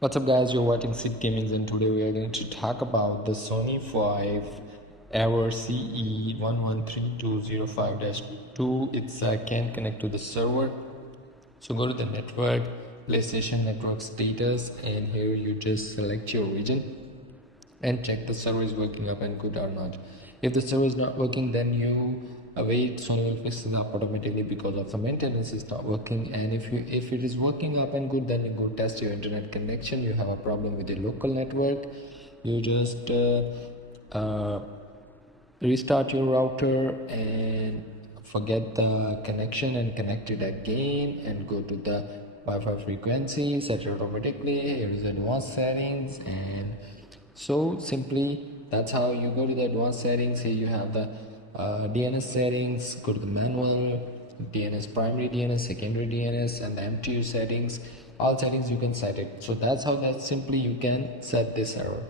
What's up guys, you're watching Sid Gaming and today we are going to talk about the Sony 5 error CE-113205-2. It's can't connect to the server. So go to the network, PlayStation network status, and here you just select your region and check the server is working up and good or not. If the server is not working, then you await Sony will fix it up automatically because of the maintenance is not working. And if it is working up and good, then you go test your internet connection. You have a problem with your local network, you just restart your router and forget the connection and connect it again and go to the Wi-Fi frequency, set it automatically. Here is advanced settings, and so simply that's how you go to the advanced settings. Here you have the DNS settings, go to the manual, DNS primary DNS, secondary DNS, and the MTU settings. All settings you can set it. So that's how that simply you can set this error.